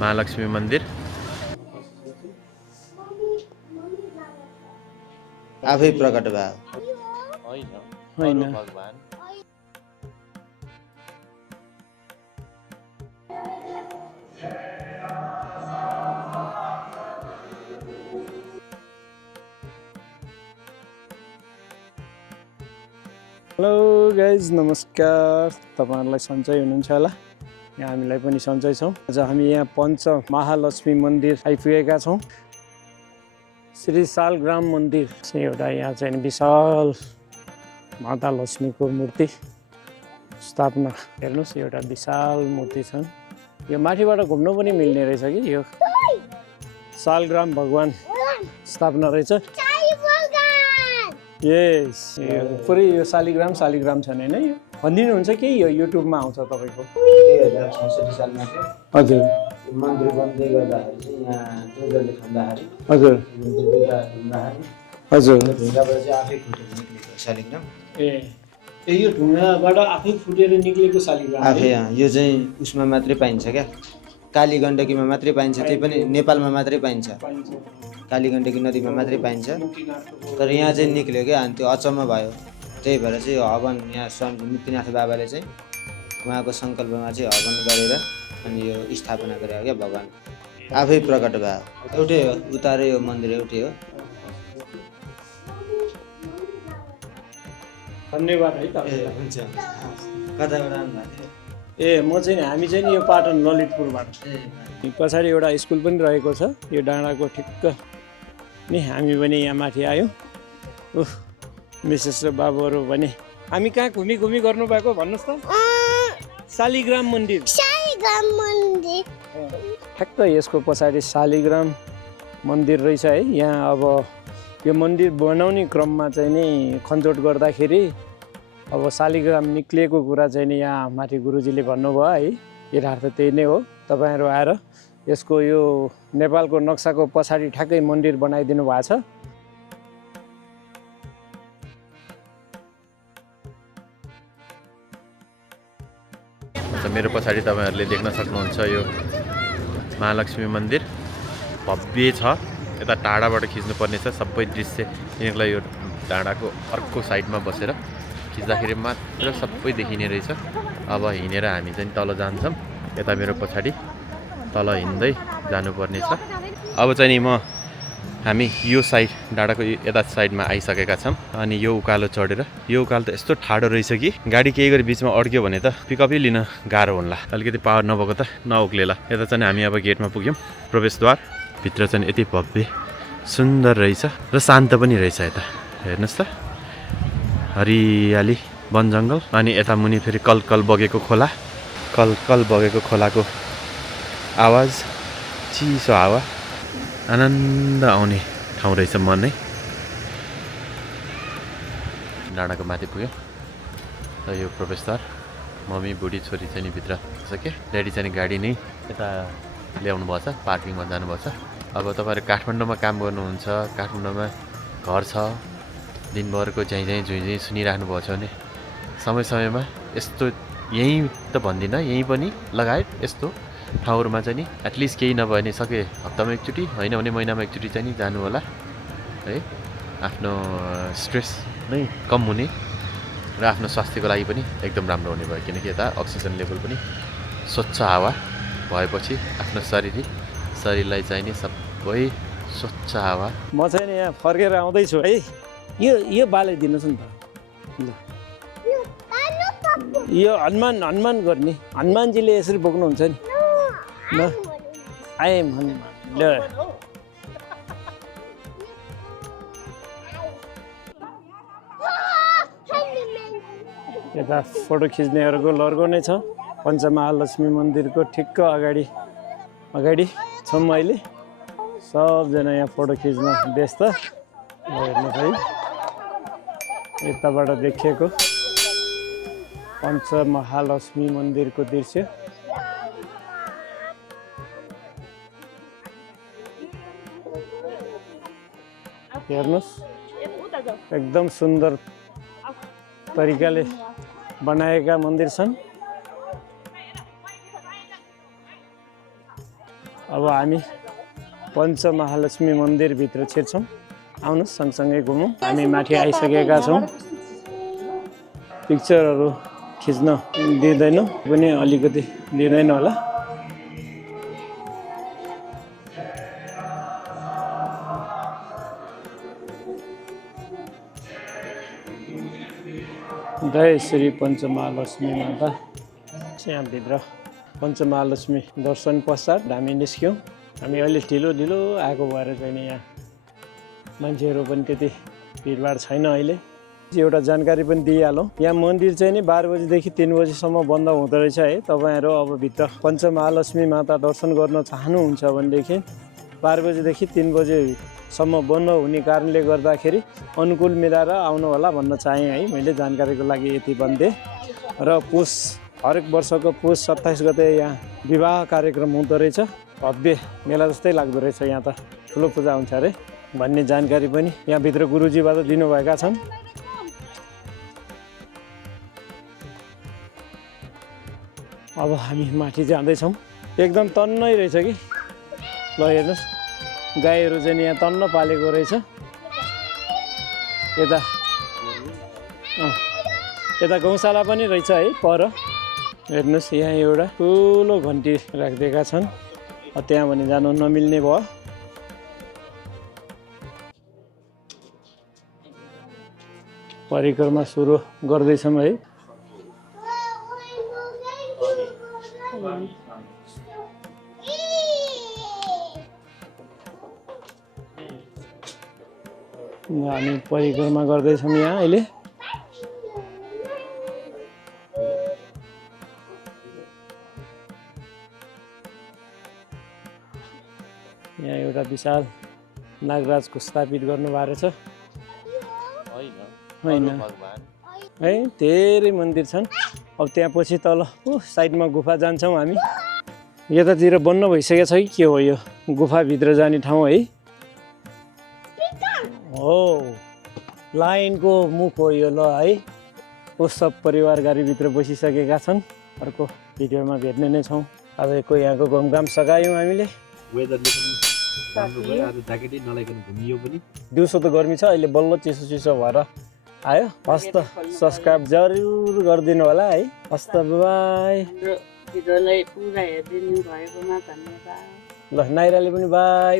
महालक्ष्मी मन्दिर आफै प्रकट भयो होइन भगवान। हेलो गाइज, नमस्कार। तपाईहरुलाई सन्चै हुनुहुन्छ होला। यहाँ हामीलाई पनि सन्चै छौँ। आज हामी यहाँ पञ्च महालक्ष्मी मन्दिर आइपुगेका छौँ। श्री शालग्राम मन्दिर एउटा यहाँ चाहिँ विशाल माता लक्ष्मीको मूर्ति स्थापना। हेर्नुहोस्, एउटा विशाल मूर्ति छ। यो माथिबाट घुम्नु पनि मिल्ने रहेछ कि। यो शालग्राम भगवान स्थापना रहेछ। यस, पुरै यो शालिग्राम छ नि हैन? यो भनिदिनुहुन्छ कि यो युट्युबमा आउँछ तपाईँको? 2066 सालमा चाहिँ हजुर मन्दिर बन्दै गर्दाखेरि चाहिँ यहाँ टेन्डरले खन्दाखेरि हजुर हजुर ढुङ्गाबाट चाहिँ आफै फुटेर निक्लेको शालिग्राम। यो ढुङ्गाबाट आफै फुटेर निक्लेको शालिग्राम आफै यो चाहिँ उसमा मात्रै पाइन्छ क्या, काली गण्डकीमा मात्रै पाइन्छ। त्यही पनि नेपालमा मात्रै पाइन्छ, काली गण्डकी नदीमा मात्रै पाइन्छ। तर यहाँ चाहिँ निक्ल्यो क्या, अनि त्यो अचम्म भयो। त्यही भएर चाहिँ यो हवन यहाँ स्वामी मुक्तिनाथ बाबाले चाहिँ उहाँको सङ्कल्पमा चाहिँ हवन गरेर अनि यो स्थापना गरे क्या। भगवान आफै प्रकट भयो। एउटै हो, उतारै हो, मन्दिर एउटै हो। धन्यवाद है त। हुन्छ। कताबाट आउनुभएको थियो? म चाहिँ हामी चाहिँ नि यो पाटन ललितपुरबाट। पछाडि एउटा स्कुल पनि रहेको छ यो डाँडाको ठिक्क नि। हामी पनि यहाँ माथि आयौँ। मिसेस र बाबुहरू भने हामी कहाँ घुमी गर्नुभएको भन्नुहोस् त? शालिग्राम मन्दिर। ठ्याक्क यसको पछाडि शालिग्राम मन्दिर रहेछ है। यहाँ अब यो मन्दिर बनाउने क्रममा चाहिँ नि खनजोट गर्दाखेरि अब शालिग्राम निक्लिएको कुरा चाहिँ नि यहाँ माथि गुरुजीले भन्नुभयो है। यथार्थ त्यही नै हो। तपाईँहरू आएर यसको यो नेपालको नक्साको पछाडि ठ्याक्कै मन्दिर बनाइदिनु भएको छ। मेरो पछाडि तपाईहरुले देख्न सक्नुहुन्छ यो महालक्ष्मी मन्दिर भव्य छ। यता टाढाबाट खिच्नुपर्ने छ सबै दृश्य। यिनीहरूलाई यो डाँडाको अर्को साइडमा बसेर खिच्दाखेरि मात्र सबै देखिने रहेछ। अब हिँडेर हामी चाहिँ तल जान्छौँ। यता मेरो पछाडि तल हिँड्दै जानुपर्ने छ। अब चाहिँ नि हामी यो साइड डाँडाको यता साइडमा आइसकेका छौँ। अनि यो उकालो चढेर, यो उकालो त यस्तो ठाडो रहेछ कि गाडी केही गरी बिचमा अड्क्यो भने त पिकअपै लिन गाह्रो होला। अलिकति पावर नभएको त नउक्लेला। यता चाहिँ हामी अब गेटमा पुग्यौँ, प्रवेशद्वार। भित्र चाहिँ यति भव्य सुन्दर रहेछ र शान्त पनि रहेछ। यता हेर्नुहोस् त, हरियाली वन जङ्गल। अनि यता मुनि फेरि कलकल बगेको खोला, कलकल बगेको खोलाको आवाज, चिसो हावा, आनन्द आउने ठाउँ रहेछ। मन नै डाँडाको माथि पुग्यो र यो प्रवेशद्वार। मम्मी बुढी छोरी चाहिँ नि भित्र छ के। ड्याडी चाहिँ गाडी नै यता ल्याउनु भएको छ, पार्किङमा जानुभएको छ। अब तपाईँहरू काठमाडौँमा काम गर्नुहुन्छ, काठमाडौँमा घर छ, दिनभरको झैँ सुनिराख्नु भएको छ भने समय समयमा यस्तो, यहीँ त भन्दिनँ, यहीँ पनि लगायत यस्तो ठाउँहरूमा चाहिँ नि एटलिस्ट केही नभए नि सके हप्तामा एकचोटि, होइन भने महिनामा एकचोटि चाहिँ नि जानु होला है। आफ्नो स्ट्रेस नै कम हुने र आफ्नो स्वास्थ्यको लागि पनि एकदम राम्रो हुने भयो। किनकि यता अक्सिजन लेभल पनि स्वच्छ हावा भएपछि आफ्नो शरीरलाई चाहिने सबै स्वच्छ हावा। म चाहिँ नि यहाँ फर्केर आउँदैछु है। यो बाले दिनुहोस् नि त। ल, यो हनुमान गर्ने, हनुमानजीले यसरी बोक्नुहुन्छ नि। ल, आएम हनुमान। ल, यता फोटो खिच्नेहरूको लर्को नै छ। पञ्चमहालक्ष्मी मन्दिरको ठिक्क अगाडि छौँ अहिले। सबजना यहाँ फोटो खिच्न व्यस्त। हेर्नुहोस् है, यताबाट देखिएको पञ्चमहालक्ष्मी मन्दिरको दृश्य। हेर्नुहोस्, एकदम सुन्दर तरिकाले बनाएका मन्दिर छन्। अब हामी पञ्चमहालक्ष्मी मन्दिरभित्र छिर्छौँ। आउनुहोस् सँगसँगै घुमौँ। हामी माथि आइसकेका छौँ। पिक्चरहरू खिच्न दिँदैन पनि अलिकति दिँदैन होला। जय श्री पञ्चमहालक्ष्मी माता। यहाँभित्र पञ्चमहालक्ष्मी दर्शन पश्चात हामी निस्क्यौँ। हामी अहिले ढिलो आएको भएर चाहिँ नि यहाँ मान्छेहरू पनि त्यति भिडभाड छैन। अहिले एउटा जानकारी पनि दिइहालौँ। यहाँ मन्दिर चाहिँ नि 12 बजीदेखि 3 बजीसम्म बन्द हुँदो रहेछ है। तपाईँहरू अब भित्र पञ्चमहालक्ष्मी माता दर्शन गर्न चाहनुहुन्छ भनेदेखि 12 बजीदेखि 3 बजीसम्म बन्द हुने कारणले गर्दाखेरि अनुकूल मिलाएर आउनु होला भन्न चाहेँ है। मैले जानकारीको लागि यति भनिदिएँ। र हरेक वर्षको पुस 27 गते यहाँ विवाह कार्यक्रम हुँदो रहेछ। भव्य मेला जस्तै लाग्दो रहेछ। यहाँ त ठुलो पूजा हुन्छ अरे भन्ने जानकारी पनि यहाँभित्र गुरुजीबाट दिनुभएका छन्। अब हामी माथि जाँदैछौँ। एकदम तन्नै रहेछ कि। ल हेर्नुहोस् गाईहरू चाहिँ यहाँ तन्न पालेको रहेछ। यता गौशाला पनि रहेछ है पर। हेर्नुहोस् यहाँ एउटा ठुलो घन्टी राखिदिएका छन्। त्यहाँ भने जानु नमिल्ने भयो। परिक्रमा सुरु गर्दैछौँ है। हामी परिक्रमा गर्दैछौँ यहाँ अहिले। यहाँ एउटा विशाल नागराजको स्थापित गर्नुभएको छ। होइन है धेरै मन्दिर छन्। अब त्यहाँ पछि तल साइडमा गुफा जान्छौँ हामी। यतातिर बन्न भइसकेको छ कि के हो यो गुफाभित्र जाने ठाउँ है। हो लाइनको मुख हो यो ल है। सब परिवार गाडीभित्र बसिसकेका छन्। अर्को भिडियोमा भेट्ने नै छौँ। आजको यहाँको घुमघाम सघायौँ हामीले। दिउँसो त गर्मी छ, अहिले बल्ल चिसो भएर आयो। हस् त सब्सक्राइब जरुर गरिदिनु होला है। हस् त बाई। भिडियोलाई पुरा हेरिदिनु भएकोमा धन्यवाद। ल नाइराले पनि बाई।